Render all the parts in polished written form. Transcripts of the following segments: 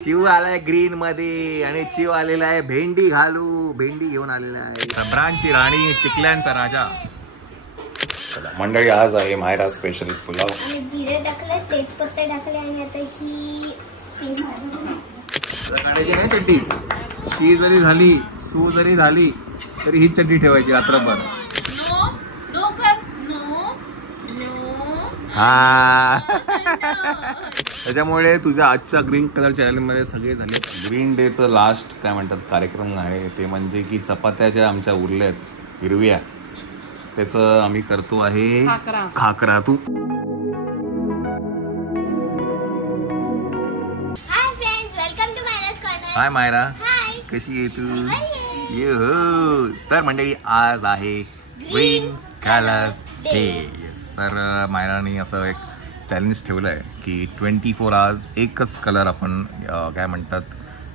चिव आलाय ग्रीन मध्ये आणि चिव आलेला आहे भेंडी घालू. भेंडी घेऊन आलेला आहे सब्रांची राणी, टिकल्यांचा राजा. मंडळी आज आहे मायरा स्पेशल पुलाव. जिरे टाकले, तेजपत्ते टाकले आणि आता ही चटणी शी जरी झाली, सू जरी झाली तरी ही चटणी ठेवायची रात्रभर. हा त्याच्यामुळे तुझ्या आजच्या ग्रीन कलर चॅनलमध्ये सगळे झाले. ग्रीन डेचं लास्ट काय म्हणतात कार्यक्रम आहे ते म्हणजे की चपात्या ज्या आमच्या उरल्यात हिरव्या त्याचं आम्ही करतो आहे खाकरा. तू हाय मायरा, कशी आहे तू? ये हो. तर मंडळी आज आहे ग्रीन कलर डे. येस, तर मायराने असं एक चॅलेंज ठेवलं आहे की 24 आवर्स एकच कलर आपण काय म्हणतात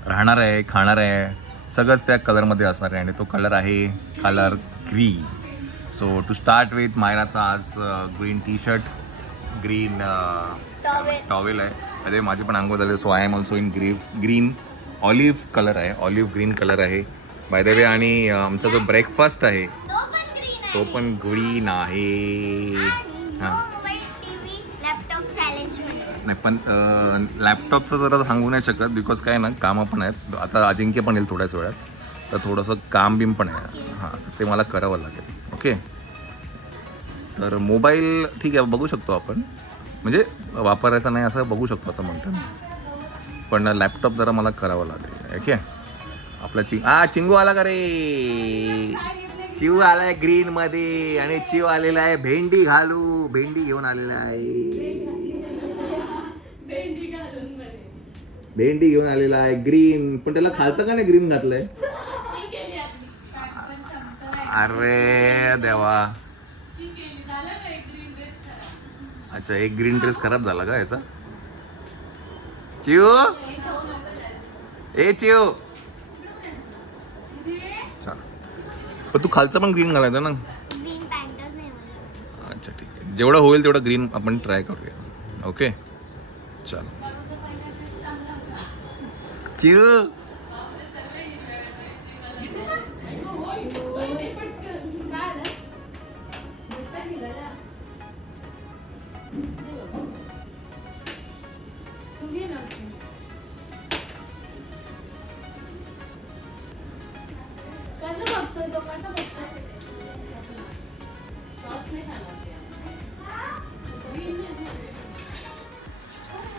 राहणार आहे, खाणार आहे, सगळंच त्या कलरमध्ये असणार आहे आणि तो कलर आहे colour green. So to start with मायराचा आज green T shirt, green towel आहे. अरे माझे पण अंघोळ झाले. So I am also in green olive colour आहे, ऑलिव्ह ग्रीन कलर आहे बाय द वे. आणि आमचा जो ब्रेकफास्ट आहे तो पण ग्रीन आहे. हां नाही पण लॅपटॉपचं जरा सांगू नाही शकत बिकॉज काय ना कामं पण आहेत. आता अजिंक्य पण येईल थोड्याच वेळात, तर थोडंसं काम बिम पण आहे. हां ते मला करावं लागेल. ओके, तर मोबाईल ठीक आहे बघू शकतो आपण, म्हणजे वापरायचा नाही असं बघू शकतो असं म्हणतो ना, पण लॅपटॉप जरा मला करावं लागेल. ओके, आपला चिंगू आला का रे? चिव आलाय ग्रीन मध्ये आणि चिव आलेला आहे भेंडी घालू. भेंडी घेऊन आलेला आहे, भेंडी घेऊन आलेला आहे ग्रीन. पण त्याला खालचं का नाही ग्रीन घातलंय? अरे देवा. अच्छा, एक ग्रीन ड्रेस खराब झाला का याचा? चिव ए चिव, चल. पण तू खालचं पण ग्रीन घालायचं ना. अच्छा ठीक आहे, जेवढं होईल तेवढं ग्रीन आपण ट्राय करूया. ओके चल. चिव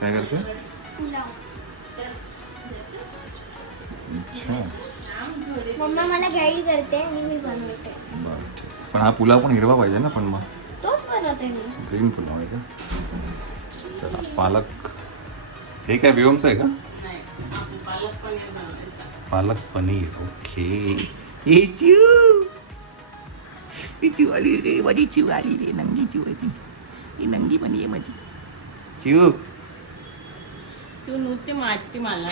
काय करते? मम्मा मला गाईड करते आणि मी बनवते. पण हा पुलाव पण हिरवा पाहिजे ना. पण मग तोच बनवते मी. ग्रीन पुलाव आहे का? चला, पालक हे काय व्योमचं आहे का? पालक पनीर. ओके. हे चिव आली रे, माझी चिव आली रे. नंगी चिव आहे ती, नंगी पण आहे माझी चिव. तू नुसती मारते मला,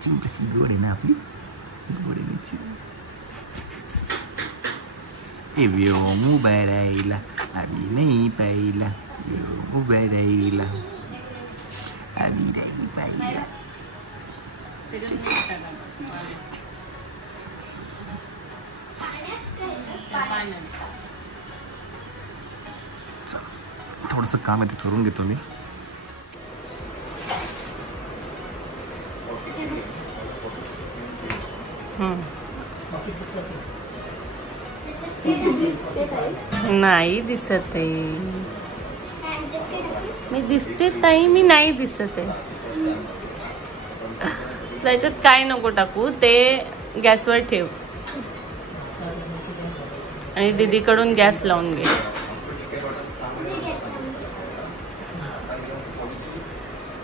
चिव कशी गोड आहे ना आपली, गोड आहे चिव. ए व्योम उभा राहिला, आम्ही नाही पाहिला. व्योम उभा राहिला, आम्ही नाही पाहिला. थोडंसं काम आहे ते करून घेतो मी. नाही दिसत आहे मी. दिसते ताई, मी नाही दिसत आहे. त्याच्यात काय नको टाकू, ते गॅसवर ठेव आणि दीदीकडून गॅस लावून घे.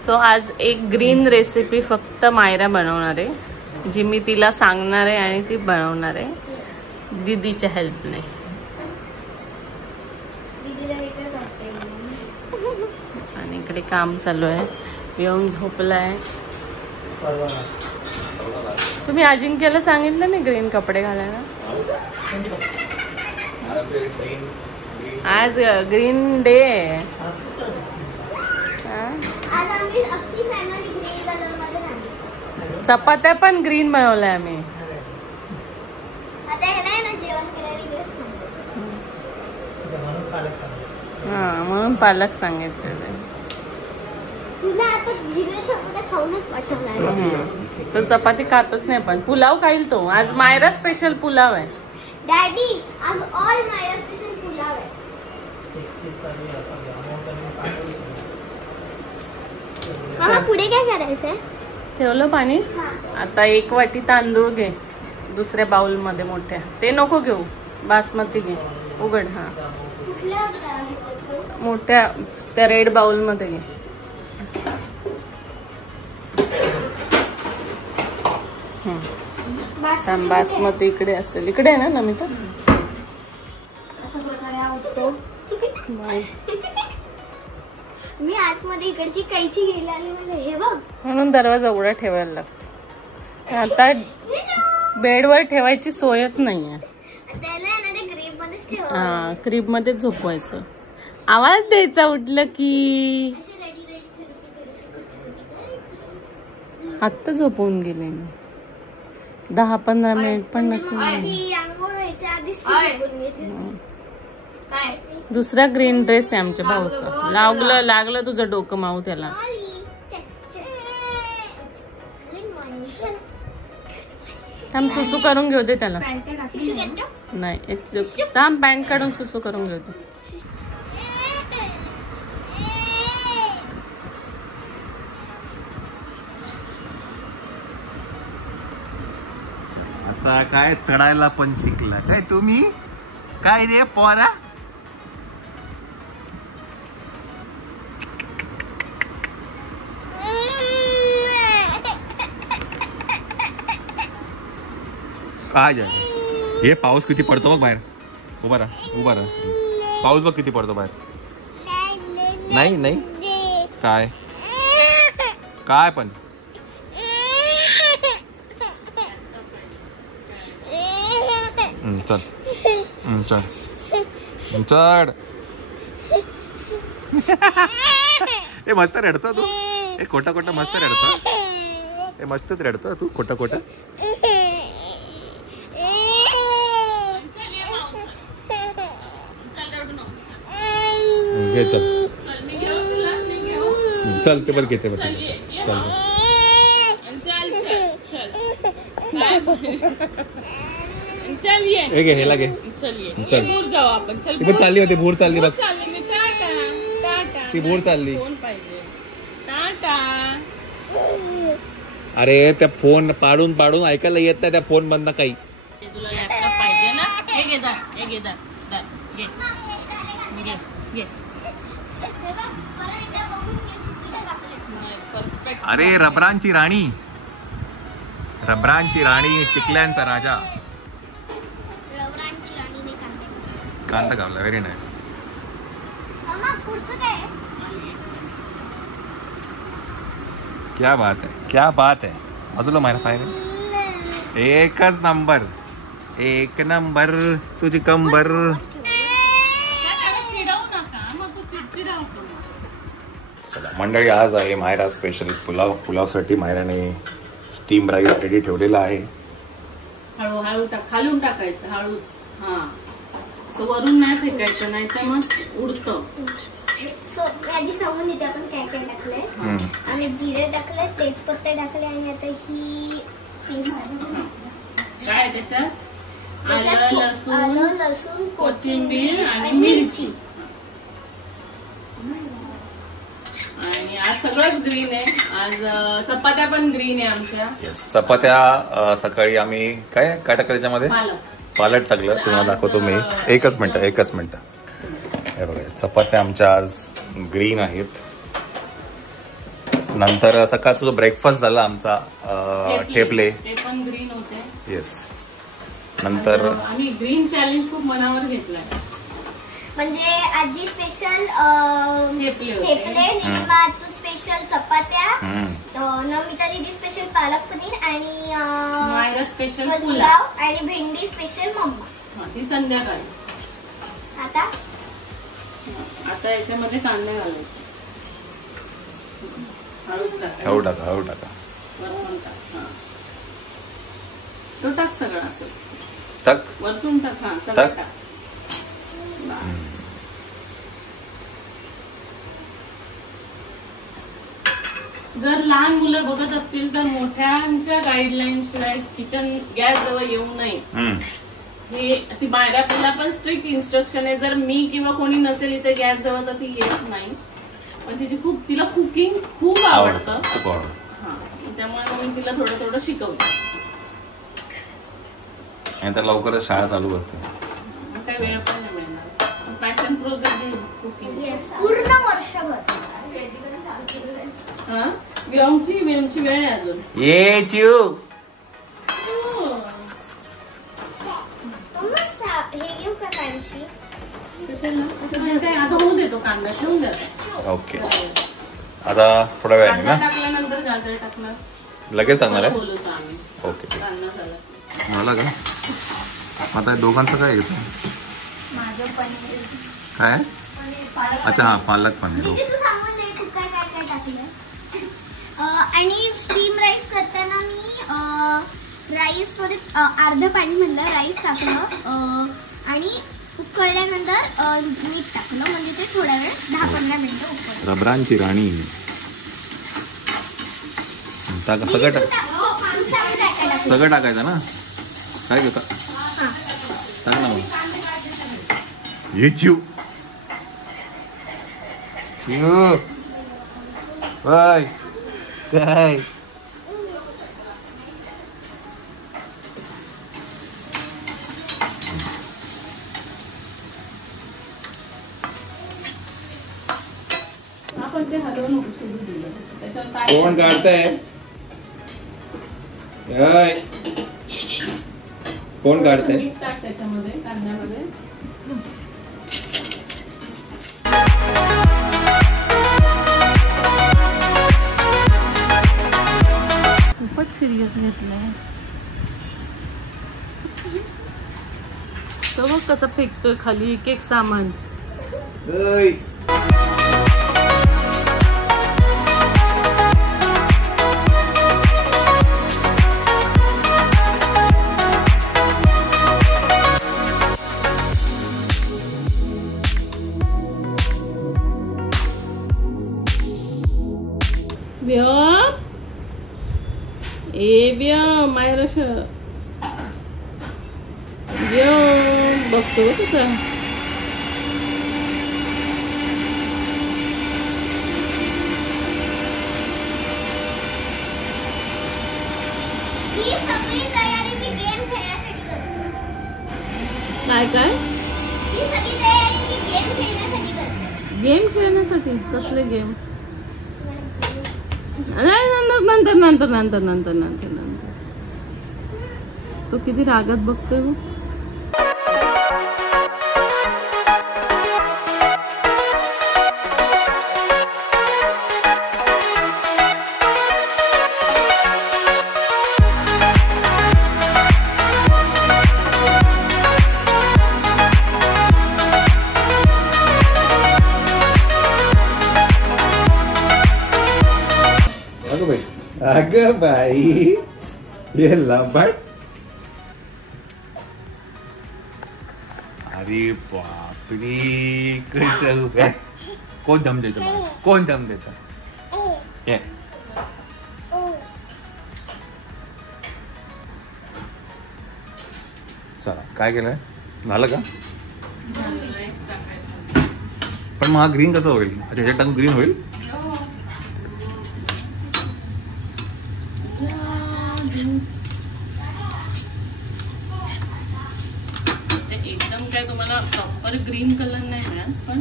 सो आज एक ग्रीन रेसिपी फक्त मायरा बनवणार आहे, जी मी तिला सांगणार आहे आणि ती बनवणार आहे दीदीच्या हेल्पने. आणि इकडे काम चालू आहे. येऊन झोपलाय. तुम्ही अजिंक्यला सांगितलं नाही ग्रीन कपडे घालायला? आज ग्रीन डे. अख्खी फॅमिली ग्रीन कलर मध्ये सांगितलं. चपात्या पण ग्रीन बनवल्या आम्ही. आता ह्याला आहे ना जेवण करायला इकडेच थांबतो. हा म्हणून पालक सांगितलं. तुला आता हिरव्या चपात्या खाऊनच पाठवणार. तो चपाती खातच नाही पण पुलाव खाईल तो. आज मायरा स्पेशल पुलाव आहे. डॅडी आज ऑल माय स्पेशल पुलाव आहे. मामा पुढे काय करायचंय? ठेवलं पाणी. आता 1 वाटी तांदूळ घे दुसऱ्या बाउल मध्ये मोठ्या. ते नको घेऊ, बासमती घे. उघड. हा कुठल्या मोठ्या त्या रेड बाउल मध्ये घे. बासमती इकडे असेल. इकडे आहे ना नमिता? असा प्रकारे आवडतो. मी आतमध्ये इकडची कैची घ्यायला आली. मला हे बघ म्हणून दरवाजा उघडा ठेवायला लागतो. आता बेडवर ठेवायची सोयच नाहीये. त्याला आहे ना ते ग्रेप मध्येच ठेवा. हा क्रीब मध्ये झोपवायचं. आवाज द्यायचा उठलं की. अशी रेडी थोडीशी आत्ता झोपवून गेले. 10-15 मिनिट पण नसेल. माझी आंघोळ व्हायच्या आधीच ती झोपून गेली. दुसरा ग्रीन ड्रेस आहे आमच्या भाऊचा. लागलं तुझं डोकं माऊ त्याला. थांब सुसू करून घेऊ दे त्याला. नाही थांब पॅन्ट काढून सुसू करून घेऊ दे. आता काय चढायला पण शिकला काय तुम्ही? काय रे पोरा? काय झालं? हे पाऊस किती पडतो बघ बाहेर. उभा राहा. पाऊस बघ किती पडतो बाहेर. नाही काय काय पण चल चढ. ए मस्त रडतो तू. ए खोटा मस्त रडतो. ए मस्तच रडतो तू खोटा. घे चल ते बघ घेते चल हेला घे. चल जाऊ आपण. चल ती पण चालली होती. भूर चालली बघ. ती भूर चालली. अरे त्या फोन पाडून ऐकायला येत नाही. त्या फोन मधनं काही. तुला लॅपटॉप पाहिजे ना? हे घे. अरे रबरांची राणी टिकल्यांचा राजा. कांदा कावला. Very nice. क्या बात है बाजूला मायरा पाहिजे. एकच नंबर. 1 नंबर तुझी कंबर. चला मंडळी, आज आहे मायरा स्पेशल पुलावसाठी मायराने स्टीम राईस रेडी ठेवलेला आहे. हळू खालून टाकायचं हळूच. हा वरून नाही फेकायचं, नाही तर मग उडतं. आधी सांगून देते आपण काय काय टाकलंय. आम्ही जिरे टाकले, तेजपत्ते टाकले आणि आता ही काय त्याच्यात आलं लसूण कोथिंबीर आणि मिरची. आणि आज सगळंच ग्रीन आहे. आज चपात्या पण ग्रीन आहे आमच्या. चपात्या सकाळी आम्ही काय टाकलं त्याच्यामध्ये? पालक टाकलं. तुम्हाला दाखवतो मी. एकच मिनिट. हे बघा, चपात्या आमच्या आज ग्रीन आहेत. नंतर सकाळचा जो ब्रेकफास्ट झाला आमचा ठेपले, ते पण ग्रीन होते. येस. नंतर आम्ही ग्रीन चॅलेंज खूप मनावर घेतलाय. म्हणजे आजी स्पेशल ठेपले, निमा तू स्पेशल चपात्या, नमिता दीदी स्पेशल पालक पनीर आणि मायरा स्पेशल पुलाव आणि भेंडी स्पेशल मम्मा. ती संध्याकाळी. आता याच्यामध्ये कांदा घालायचा. हळूच टाक. हळू टाका हळू टाका. वरतून टाक. हा तो टाक सगळं असं. टाक वरतून टाक. हा सगळं टाक. टाक. बस. जर लहान मुलं बघत असतील तर मोठ्यांच्या गाईडलाईन शिवाय किचन गॅस जवळ येऊ नये. हे ती मायरा आपल्याला पण स्ट्रिक्ट इन्स्ट्रक्शन आहे. जर मी किंवा कोणी नसेल इथे गॅस जवळ तर ती येत नाही. पण तिला कुकिंग खूप आवडतं. खूप आवडतं. हा त्यामुळे मी तिला थोडं थोडं शिकवलं. नंतर लवकरच शाळा चालू करते. काय वेळ पण नाही मिळणार. पॅशन प्रोजेक्ट कुकिंग पूर्ण वर्षभर. हा वेळची वेळ आहे अजून. ये चिऊ हे घेऊ का कांची? आता होऊ देतो. कांदा ठेवून द्या. ओके. आता थोड्या वेळाने कांदा ना टाकल्यानंतर गाजर टाकणार. लगेच सांगणार आहे. बोलवतो आम्ही. ओके कांदा झाला. मला का आता दोघांचं काय येतं? माझं पनीर. काय? अच्छा हा पालक पनीर. तू सांगून नाही तू काय काय काय टाकलं. आणि स्टीम राईस करताना मी राईस मध्ये अर्ध पाणी म्हणलं राईस टाकलं आणि उकळल्यानंतर मीठ टाकलं म्हणजे ते थोडा वेळ 10-15 मिनिटं उकळलं. रबरांची राणी. सगळं टाकायचं ना. काय घेता टाक ना मग. ये चिऊ चिऊ बाय काय आपण ते हलवून सोडून दिलं. त्याच्यावर काय कोण काढतंय? कोण काढतंय? मीठ टाक त्याच्यामध्ये कांद्यामध्ये. खूपच सिरियस घेतलंय. तो बघ कसं फेकतोय खाली एक एक सामान. मायरा बघतो तुझा. ही सगळी तयारी मी गेम खेळण्यासाठी करते. काय काय? ही सगळी तयारी मी गेम खेळण्यासाठी करते. गेम खेळण्यासाठी? कसले गेम? नंतर नंतर नंतर नंतर नंतर नंतर. तो किती रागात बघतोय गो. अगं बाई ये लंबट. अरे बापरे कसं काय. कोण दम देतं मला? कोण दम देतं? ये चला काय केलंय झालं का? पण मग हा ग्रीन कसं होईल? अच्छा ह्याच्यात टाकून ग्रीन होईल. एकदम काय तुम्हाला प्रॉपर ग्रीन कलर नाही मिळत पण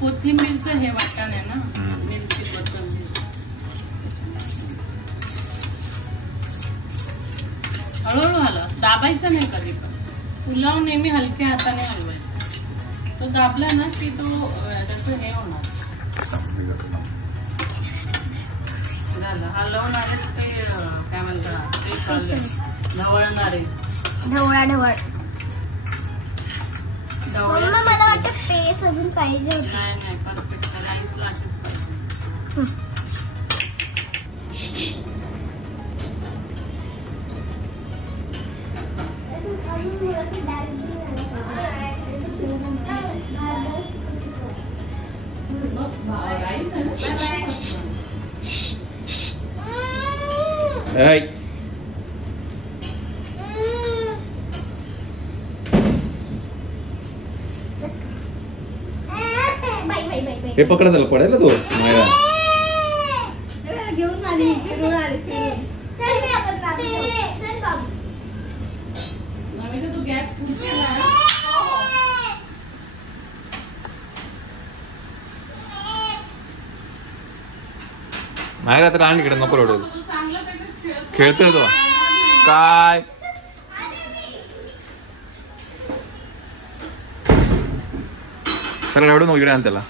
कोथिंबीरचं हे वाटण आहे ना. मिरची कोथिंबीर हळूहळू हलव. दाबायचं नाही कधी पण. पुलाव नेहमी हलक्या हाताने हलवायचा. तो दाबला ना की तो त्याचं हे होणार. हलवणारेच ते काय म्हणतात ते ढवळणारे. ढवळा ढवळ. मला वाटतं पेस्ट अजून पाहिजे होतं. नाही परफेक्ट राईसला असेच पाहिजे. हे पकडा त्याला पडेल तो मायरा. घेऊन आली फिरून आली. तू गॅस फुल केला. मायरा तर आण इकडे नको रडू. खेळतोय तो काय. तर रडू नको इकडे आण त्याला.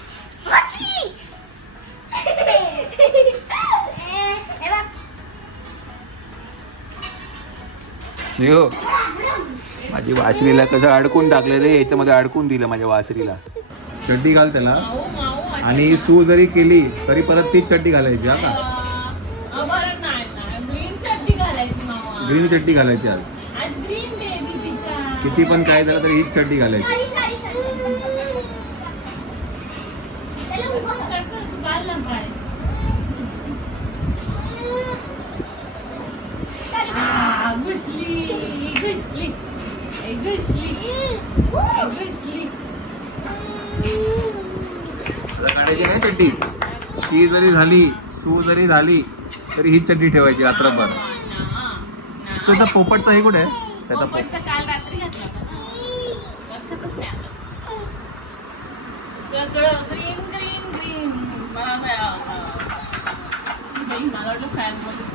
हो माझी वासरीला कसं अडकून टाकलं रे, याच्यामध्ये अडकून दिलं माझ्या वासरीला. चड्डी घाल त्याला आणि सू जरी केली तरी परत तीच चड्डी घालायची. हा का ग्रीन चड्डी घालायची आज. किती पण काय झालं तरी हीच चड्डी घालायची. काढायची नाही चड्डी. ती जरी झाली सू जरी झाली तरी हीच चड्डी ठेवायची रात्रभर. तुझा पोपटचा हे कुठे आहे? त्याचा काल रात्री घातला लक्षातच नाही आलं. सगळं ग्रीन ग्रीन ग्रीन. मला वाटलं फॅन मध्ये.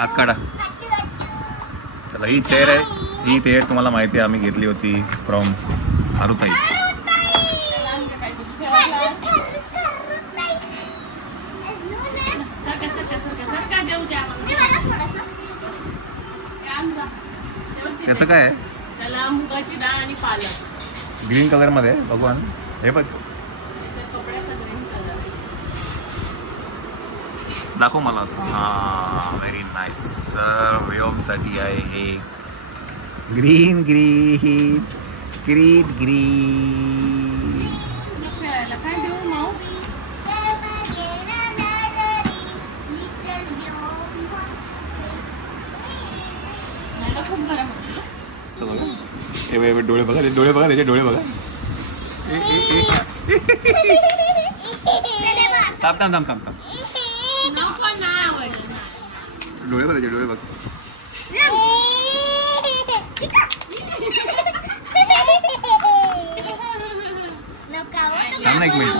आकडा. चला ही चेअर आहे. ही चेअर तुम्हाला माहिती आहे आम्ही घेतली होती फ्रॉम आरुताई. त्याचं काय आहे? त्याला मुगाची डाळ आणि पालक ग्रीन कलर मध्ये. भगवान हे बघ कपड्याचा ग्रीन कलर दाखव मला असं. हा व्हेरी नाईस. व्योमसाठी आहे हे ग्रीन ग्रीन ग्रीन ग्रीन. खेळायला काय देऊ माऊ? खूप गरम असेल. डोळे बघा डोळे बघा त्याचे डोळे बघा. थांब थांब थांब थांब थांब. डोळे बघ त्याचे डोळे बघ. थांब ना एक मिनिट.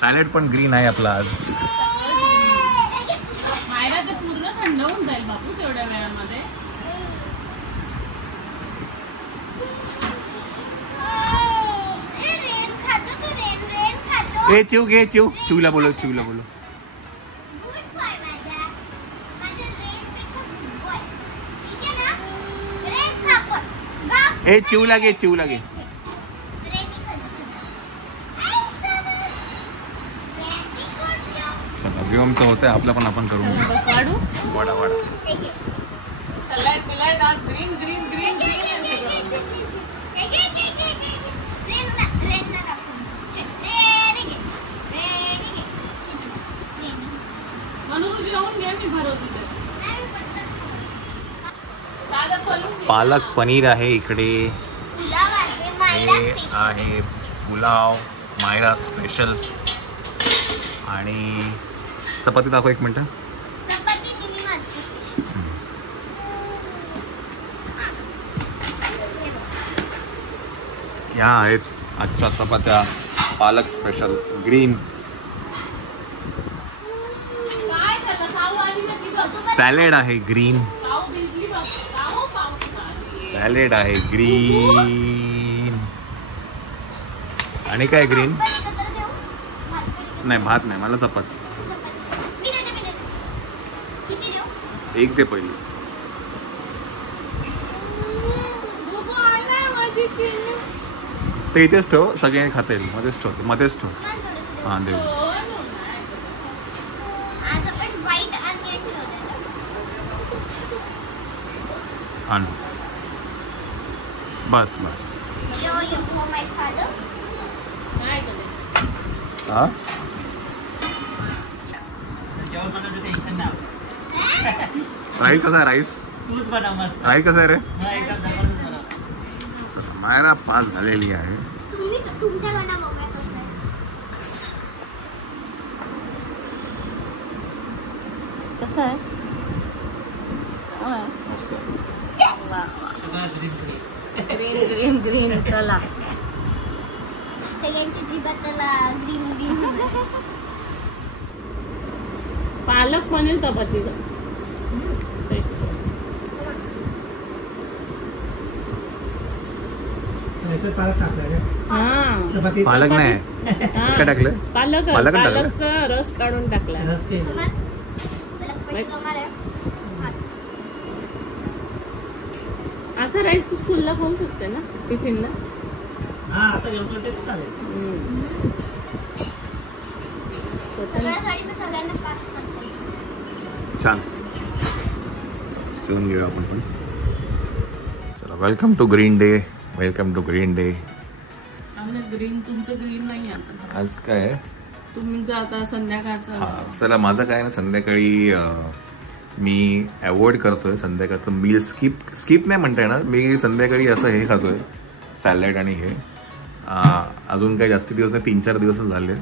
सॅलेड पण ग्रीन आहे आपला आज. मायरा ते पूर्ण थंड होऊन जाईल बापू तेवढ्या वेळामध्ये. ए चिव घे चिव. चिवला बोलो चिवला बोलो. ए चिवला घे चिवला घे. चला व्योमचं होतंय आपलं पण आपण करून घेऊ. वाडा वाडा. सलाड पिलाय आज green green green green. Palak paneer आहे इकडे. हे आहे पुलाव मायरा स्पेशल. आणि चपाती दाखव एक मिनिट. ह्या आहेत आजच्या चपात्या पालक स्पेशल ग्रीन. सॅलेड आहे ग्रीन. सॅलेड आहे ग्रीन. आणि काय ग्रीन? नाही भात नाही, मला चपाती. एक दे पहिले. ते इथेच ठेव, सगळ्यांनी खाता येईल. मध्येच ठेव. हां देऊ. आण बस बस. हा राईस कसा आहे? राईस कसा आहे रे? मायरा पास झालेली आहे. कसं आहे? ग्रीन ग्रीन चला. सगळ्यांची जीभातला ग्रीन ग्रीन. पालक पनीर चपातीचं पालक नाही काय टाकलं? पालकचा रस काढून टाकला. असं राईस तू स्कूलला खाऊ शकते ना, टिफिनला. छान जेवून घेऊया आपण पण. चला welcome to green day. Green तुमचं ग्रीन नाही आता. आज काय तुमचं आता संध्याकाळचं. हा चला माझं काय ना, संध्याकाळी मी अवॉइड करतोय संध्याकाळचं मील. स्किप नाही म्हणता येणार. मी संध्याकाळी असं हे खातोय, सॅलड आणि हे. अजून काही जास्ती दिवस नाही, 3-4 दिवसच झाले.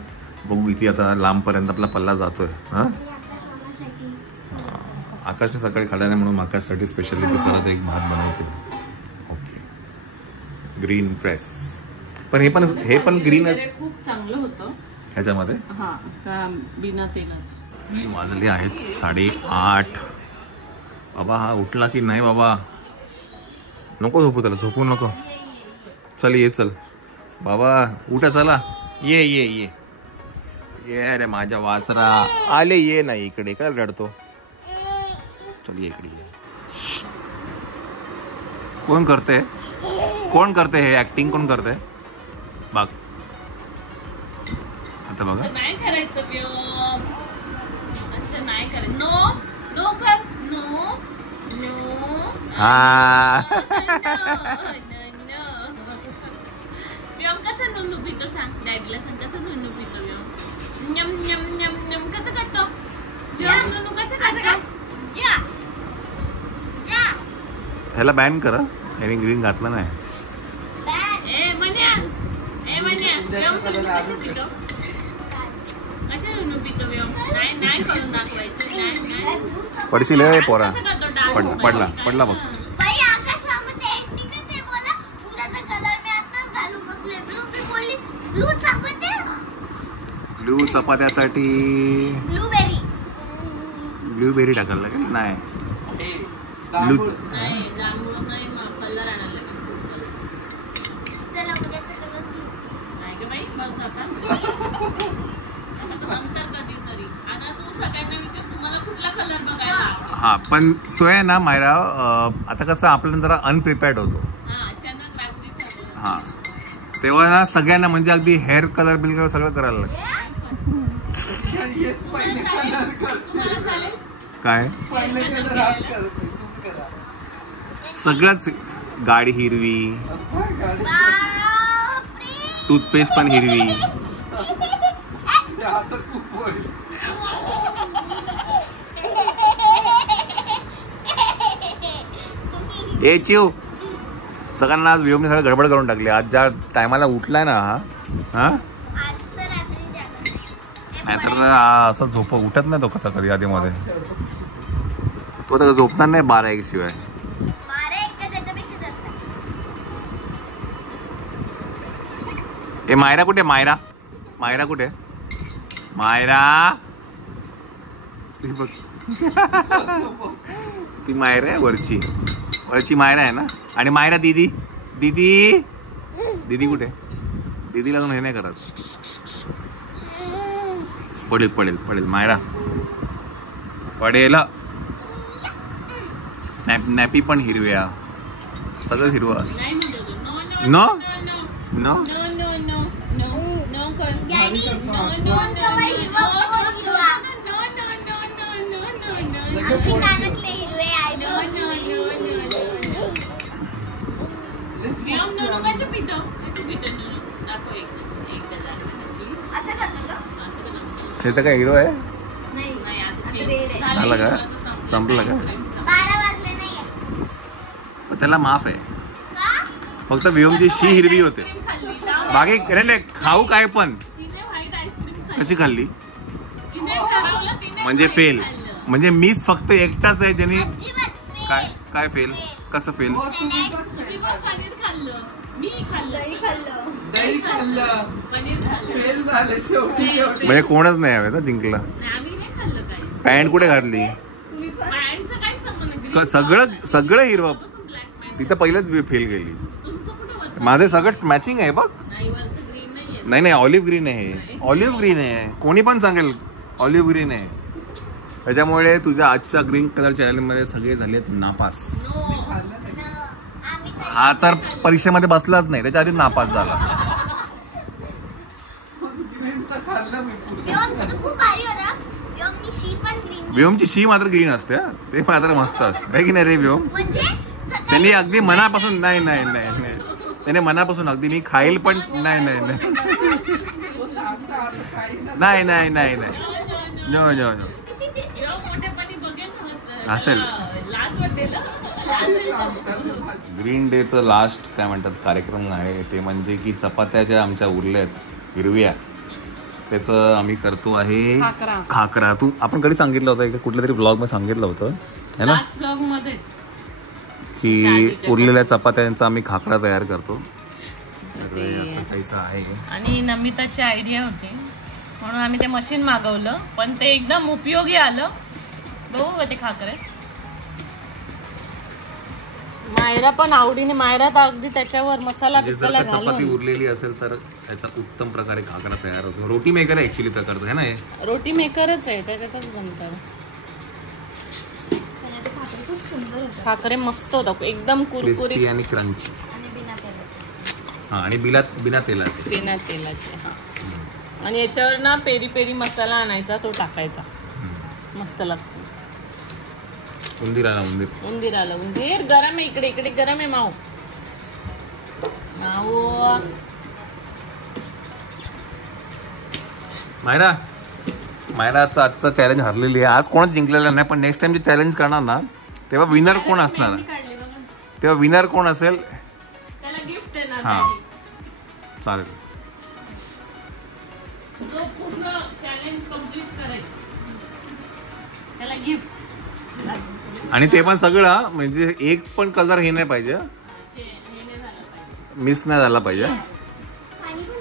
बघू किती आता लांबपर्यंत आपला पल्ला जातोय. हा आकाशने सकाळी खाल्ला नाही म्हणून आकाशसाठी स्पेशली परत एक भात बनवते. Okay green press. पण हे पण ग्रीनच खूप चांगलं होतं ह्याच्यामध्ये. हा का बिना तेलाचं. वाजले आहेत 8:30. बाबा हा उठला की नाही? बाबा नको झोपू त्याला, झोपू नको. चल ये, चल बाबा उठा, चला ये ये ये ये. अरे माझ्या वासरा आले, ये नाही इकडे, काय रडतो? चल ये इकडे ये. कोण करते हे ऍक्टिंग? कोण करते? बघ आता बघा. नाही करायचं असं नाही करायचं. नो नो कर. No no. हा व्योम कसं नुनू पितो सांग. डॅडीला सांग कसं नुनू पितो व्योम. यम यम यम यम कसं करतो व्योम? नुनू कसं करतो? ह्याला बॅन करा, याने ग्रीन घातलं नाही. ए मन्या व्योम नुनू कसं पितो? कसं नुनू पितो व्योम? नाही करून दाखवायचं. नाही पडशील हे पोरा. पडला बघ. ब्लू चपात्यासाठी ब्लूबेरी टाकायला लागेल. नाही ब्लूच नाही, जांभूळ नाही, कलर आणायला लागेल. नाही ग बाई, बस आता. नंतर कधीतरी. आता तू सगळ्यांना विचार तुम्हाला कुठला कलर बघायला आवडेल. हा पण तो आहे ना मायरा, आता कसं आपल्याला जरा अनप्रिपेअर्ड होतो. अचानक रात्री ठरवलं. हा तेव्हा ना सगळ्यांना म्हणजे अगदी हेअर कलर बिल कलर सगळं करायला लागतं. काय सगळंच. गाडी हिरवी, टूथपेस्ट पण हिरवी. ए चिव, सगळ्यांना आज व्योमने सगळं गडबड करून टाकली. आज ज्या टायमाला उठलाय ना हा नाहीतर असं उठत नाही तो कसा कधी आधी मध्ये. तो तर झोपणार नाही 12-1 शिवाय. ए मायरा कुठे? मायरा कुठे? मायरा ती मायरा आहे वरची. वरची मायरा आहे ना. आणि मायरा दीदी दीदी दीदी कुठे? दीदीला अजून हे नाही करत. पडेल पडेल पडेल मायरा पडेल. नॅपी पण हिरव्या, सगळं हिरवं. नो नो त्याचं काय हिरो आहे? झालं का? संपलं का? त्याला माफ आहे. फक्त व्योमची शी हिरवी होते. बाकी खाऊ काय पण कशी खाल्ली म्हणजे फेल. म्हणजे मीच फक्त एकटाच आहे ज्याने काय काय फेल. कसं फेल? म्हणजे कोणच नाही हवे ना जिंकला. पॅन्ट कुठे घातली? सगळं सगळं हिरवं. तिथं पहिलंच फेल गेली. माझे सगळं मॅचिंग आहे बघ. नाही नाही ऑलिव्ह ग्रीन आहे. ऑलिव्ह ग्रीन आहे. कोणी पण सांगेल ऑलिव्ह ग्रीन आहे. त्याच्यामुळे तुझ्या आजच्या ग्रीन कलर चॅनलमध्ये सगळे झालेत नापास. हा तर परीक्षेमध्ये बसलाच नाही, त्याच्या आधी नापास झाला. व्योमची शी मात्र ग्रीन असते. ते मात्र मस्त असते आहे की नाही रे व्योम? त्यांनी अगदी मनापासून नाही नाही नाही नाही त्याने मनापासून अगदी मी खाईल पण नाही नाही नाही नाही नाही नाही नाही नो नो नो असेल. ग्रीन डेचं लास्ट काय म्हणतात कार्यक्रम आहे ते म्हणजे की चपात्या ज्या आमच्या उरल्यात हिरव्या त्याचं आम्ही करतो आहे खाकरा. तू आपण कधी सांगितलं होतं कुठल्या तरी ब्लॉग मध्ये सांगितलं होतं है ना की उरलेल्या चपात्यांचा आम्ही खाकरा तयार करतो. असं काहीच आहे. आणि नमिताची आयडिया होती म्हणून आम्ही ते मशीन मागवलं पण ते एकदम उपयोगी आलं. बघू ते खाकरे. मायरा पण आवडीने मायरा तर अगदी त्याच्यावर मसाला बिसाला घालून चपाती उरलेली असेल तर त्याचा उत्तम प्रकारे खाकरा तयार होतो. रोटी मेकर आहे ऍक्च्युली प्रकारचं है ना. हे रोटी मेकरच आहे त्याच्यातच बनतं. खाकरे मस्त होता एकदम कुरकुरीत आणि क्रंची. हा आणि बिना तेलाचे. हा आणि याच्यावर ना पेरी पेरी मसाला आणायचा तो टाकायचा मस्त लागतो. उंदीर आला उंदीर गरम आहे. इकडे गरम आहे माऊ. मायराचं आजचं चॅलेंज हरलेली आहे. आज कोणच जिंकलेलं नाही पण नेक्स्ट टाइम जे चॅलेंज करणार ना तेव्हा विनर कोण असणार? तेव्हा विनर कोण असेल? हा चालेल. जो पूर्ण चॅलेंज कंप्लीट करेल त्याला गिफ्ट. आणि ते पण सगळं म्हणजे एक पण कलर हे नाही पाहिजे, मिस नाही झाला पाहिजे.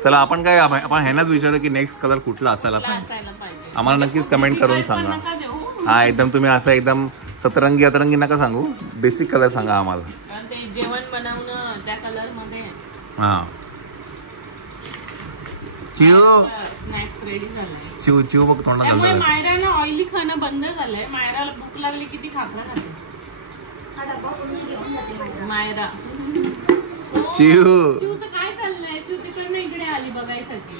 चला आपण काय आपण ह्यांनाच विचारू की नेक्स्ट कलर कुठला असायला पाहिजे. आम्हाला नक्कीच कमेंट करून सांगा. हा एकदम तुम्ही असं एकदम सतरंगी अतरंगी नका सांगू. बेसिक कलर सांगा आम्हाला. जेवण बनवणं त्या कलर मध्ये. हा स्नॅक्स रेडी झालाय. चिव बघ तोंडात घालतो. त्यामुळे मायरानं ऑइली खाणं बंद झालंय. मायराला भूक लागली किती खाकरा खाते मायरा. चिव तर काय चाललंय? चिव तिकडनं इकडे आली बघायसाठी.